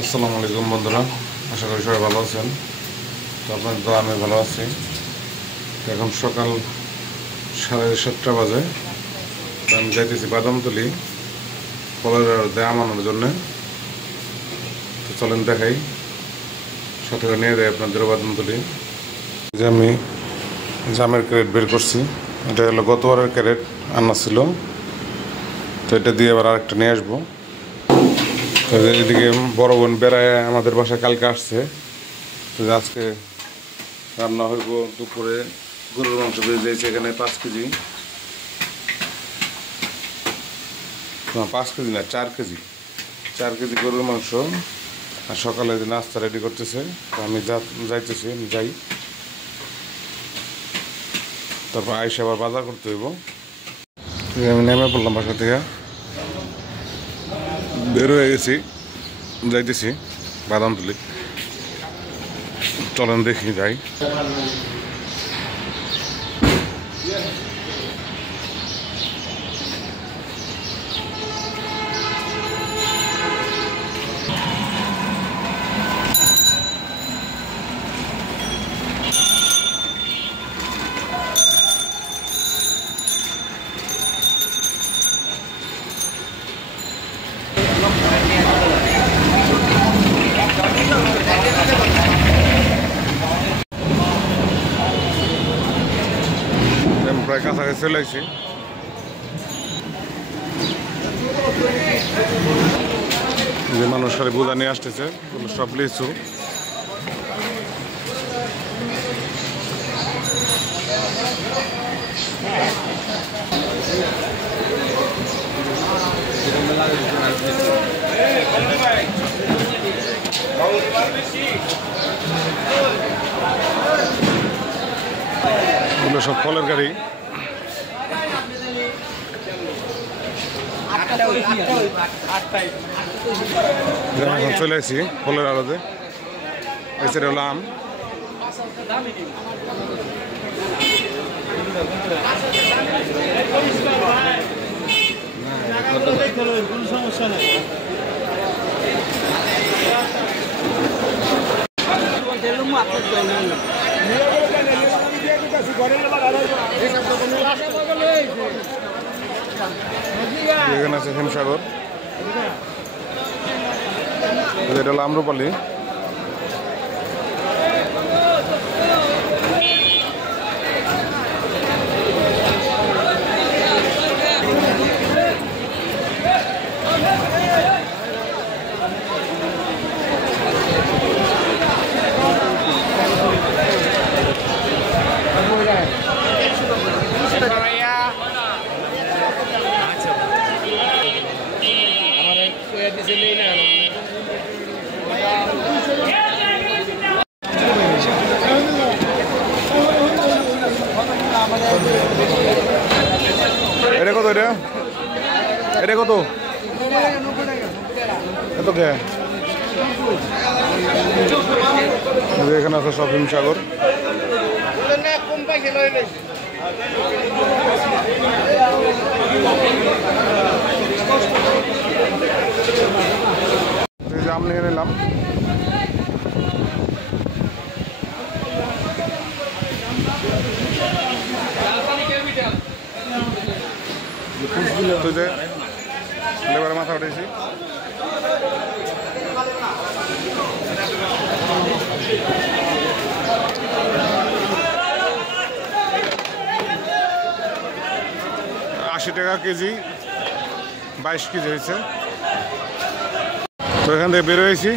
আসসালামু আলাইকুম বন্ধুরা, আশা করি সবাই ভালো আছেন। তো আপনাদের তো আমি ভালো আছি। তো এখন সকাল 7:30 বাজে। তো আমি যাইতেছি বাদামতলি ফলের দাম আনার জন্যে। তো চলেন দেখাই, সাথে করে নিয়ে দেয় আপনাদেরও বাদামতলি। যে আমি জামের ক্যারেট বের করছি, এটা হলো গতবারের ক্যারেট আনা ছিল। তো এটা দিয়ে আবার আরেকটা নিয়ে আসবো। তো এদিকে বড় বোন বেড়ায় আমাদের বাসায় কালকে আসছে। তো আজকে রান্না হইব দুপুরে গরুর মাংস বেজে দিয়েছে এখানে 5 কেজি, 5 কেজি না 4 কেজি গরুর মাংস। আর সকালে নাস্তা রেডি করতেছে। তো আমি যাইতেছি, আমি যাই, তারপর আইসে আবার বাজার করতে হইব। আমি নেমে পড়লাম বাসা থেকে, বের হয়ে গেছি, যাইতেছি বাদামতলি। চলেন দেখি যাই। প্রায় কাছাকাছি চলে আসছি। যে মানুষ খালি বোঝা নিয়ে আসতেছে, সব লিচু। এগুলো সব ফলের গাড়ি। এখন চলে আসি ফলের আড়তে। এছাড়া হলো আম। সমস্যা নেই। এখানে আছে হিমসাগর, এটা হলো আম্রপালি। এটা কত? এটা কত? এত কে? এখানে আছে সব হিমসাগর। আম নিয়ে নিলাম। লেবারে মাথা উঠেছি। টাকা কেজি, 22 কেজি হয়েছে। তো এখান থেকে বের হয়েছি,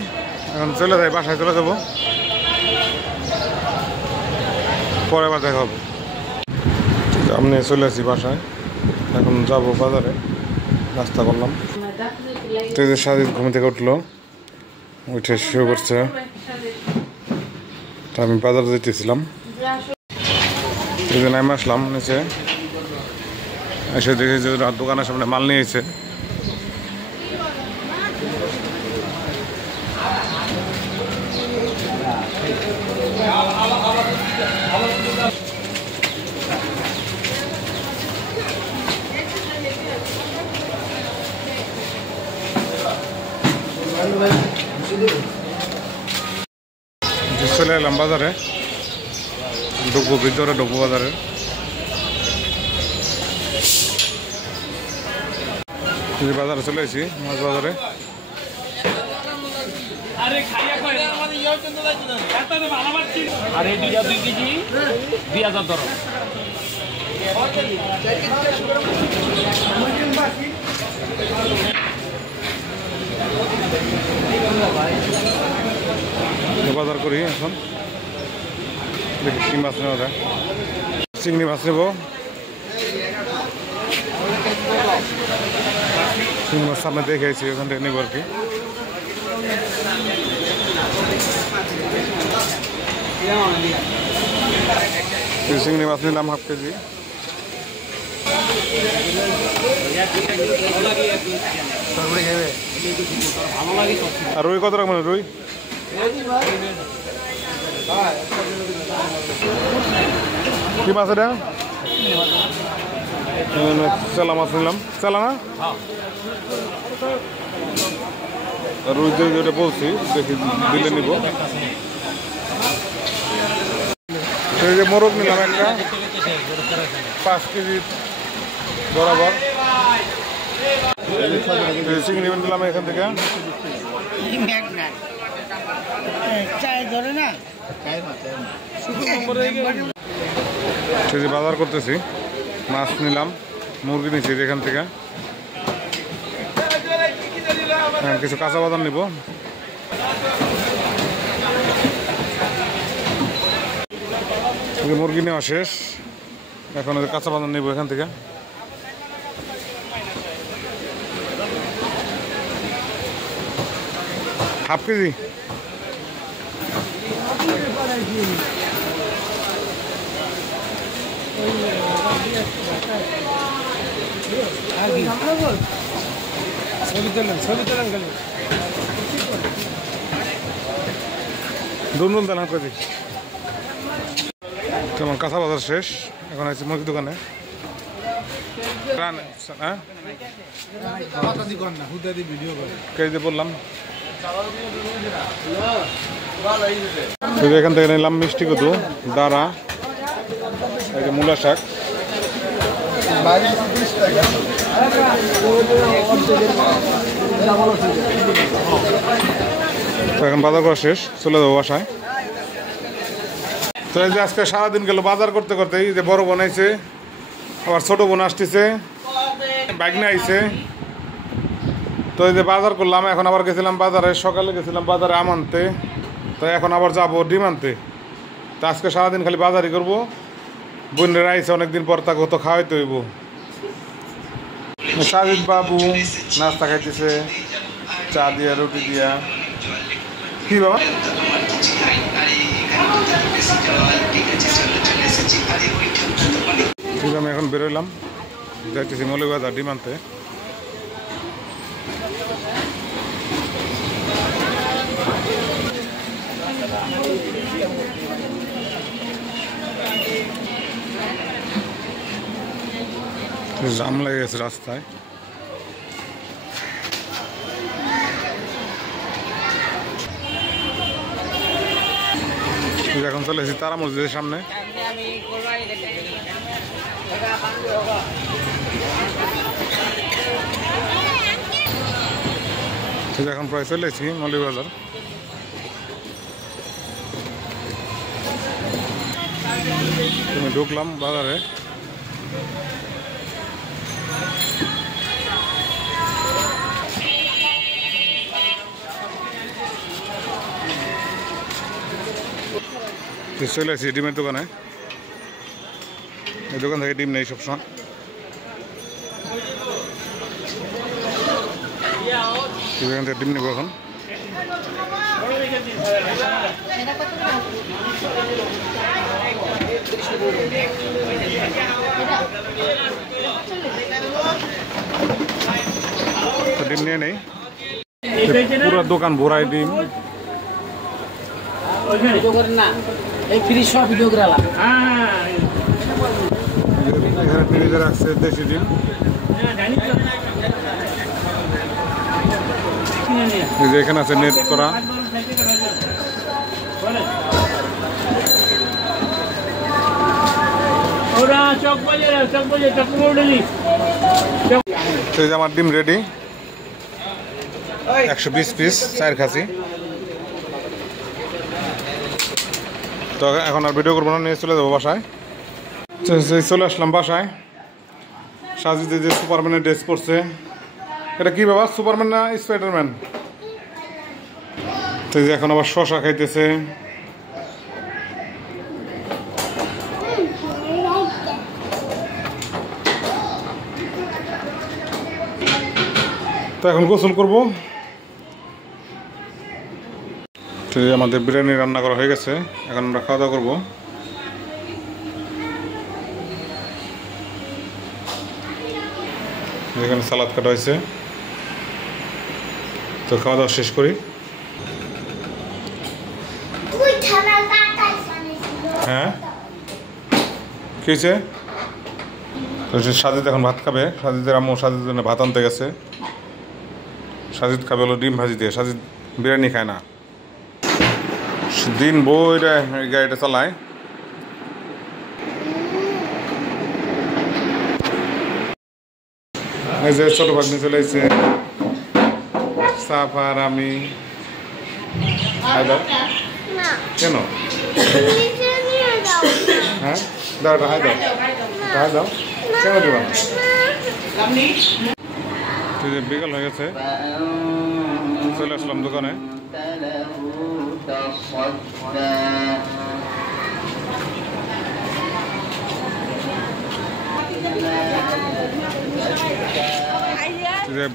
এখন চলে যাই, বাসায় চলে যাবো, পরে আবার দেখা হবে। আমি চলে আসি বাসায়, এখন যাবো বাজারে। নাস্তা করলাম। তো এই যে সাজিদ ঘুম থেকে উঠলো, উঠে শুয়ে করছে। তো আমি বাজারে যেতেছিলাম, এই জন্য আমি আসলাম নিচে। এসে দেখি যে দোকানের সামনে মাল নিয়েছে। চলে এলাম বাজারে, ঢুকবো ভিতরে, ঢুকবো বাজারে। বাজারে চলে এসেছি, মাছ বাজারে। আরে 2 কেজি 2000 ধরো। বাজার করি এখন, দেখি কি মাছ নেওয়া যায়। চিংড়ি মাছ নেব, চিংড়ি মাছ সামনে দেখেছি, ওখান থেকে নেব আর কি। চিংড়ি মাছ নিলাম হাফ কেজি। আর রুই কত রকমের রুই? কি মাছ এটা? চেলা মাছ নিলাম। চেলা না? রুই যেটা বলছি দেখি দিলে নিব। এই যে মোরগ নিলাম একটা 5 কেজি বরাবর। চিংড়ি নিলাম এখান থেকে। বাজার করতেছি, মাছ নিলাম, মুরগি নিচ্ছি এখান থেকে। কিছু কাঁচা বাজার নিব। মুরগি নেওয়া শেষ, এখন কাঁচা বাজার নিব এখান থেকে। Half kg. দুন দেন হাফ কেজি। তোমার কাঁচা বাজার শেষ, এখন আছে মুরগির দোকানে। কেজি বললাম, এখান থেকে নিলাম মিষ্টি কদু, দাঁড়া, মূলা শাক। এখন বাজার করা শেষ, চলে যাবো বাসায়। তো এই যে আজকে সারাদিন গেল বাজার করতে করতে। এই যে বড় বোন আইছে, আবার ছোট বোন আসতেছে, বাইকনে আইছে। তো এই যে বাজার করলাম, এখন আবার গেছিলাম বাজারে, সকালে গেছিলাম বাজারে আম আনতে, তো এখন আবার যাবো ডিম আনতে। তো আজকে সারাদিন খালি বাজারই করবো। বোনের আইছে অনেকদিন পর, তাকে তো খাওয়াইতে হইব। সাজিদ বাবু নাস্তা খাইতেছে, চা দিয়া, রুটি দিয়া। কি বাবা? আমি এখন বেরোলাম, যাইতেছি মৌলভীবাজার ডিম আনতে। জাম লেগে গেছে রাস্তায়। এখন চলে এসেছি তারা মসজিদের সামনে। এখন প্রায় চলে এসেছি মৌলভীবাজার। তুমি ঢুকলাম বাজারে। চলে আসছি ডিমের দোকানে। এই দোকান থেকে ডিম নেই সবসময়। এখান থেকে ডিম নেবো এখন। ডিম নিয়ে নেই, পুরো দোকান ভরাই ডিম। এখানে ফ্রিজে রাখছে দেশি ডিম। এই যে এখানে আছে নেট করা। এই যে আমার ডিম রেডি, 120 পিস 4 খাসি। তো এখন আর ভিডিও করবো না, নিয়ে চলে যাবো বাসায়। চলে আসলাম বাসায়। সাজিদে যে সুপারম্যানের ড্রেস পরছে, এটা কি বাবা, সুপারম্যান না স্পাইডারম্যান? তো যে এখন আবার শশা খাইতেছে। তো এখন গোসল করবো। তো আমাদের বিরিয়ানি রান্না করা হয়ে গেছে, এখন আমরা খাওয়া দাওয়া করবো। যেখানে সালাদ কাটা হয়েছে, তো খাওয়া দাওয়া শেষ করি। হ্যাঁ কি হয়েছে? সাজিদ এখন ভাত খাবে। সাজিদের আম্মু সাজিদের জন্য ভাত আনতে গেছে। সাজিদ খাবে হলো ডিম ভাজি দিয়ে। সাজিদ বিরিয়ানি খায় না। দিন বইটা এই গাড়িটা চালায়। এই যে ছোট ভাগ্নি চলে এসেছে, সাফার আমি। কেন? হ্যাঁ দাও, হাই দাও, হাই দাও। কেন দেবা? বিকাল হয়ে গেছে, চলে আসলাম দোকানে।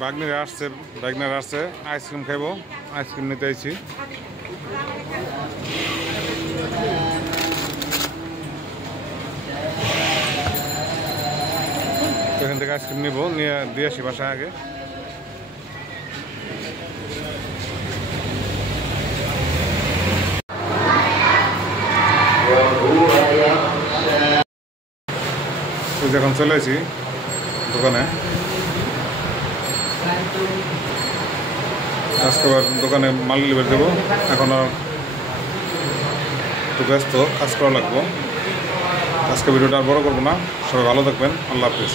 বাগনিরা আসছে, আইসক্রিম খাইবো। আইসক্রিম নিতে আইছি। এখান থেকে আইসক্রিম নিব, নিয়ে দিয়ে আসি বাসায় আগে। যখন চলে আসি দোকানে, আজকে আবার দোকানে মাল ডেলিভারি দেবো। এখন আর একটু ব্যস্ত, কাজ করা লাগবো। আজকে ভিডিওটা আর বড় করবো না। সবাই ভালো থাকবেন। আল্লাহ হাফিজ।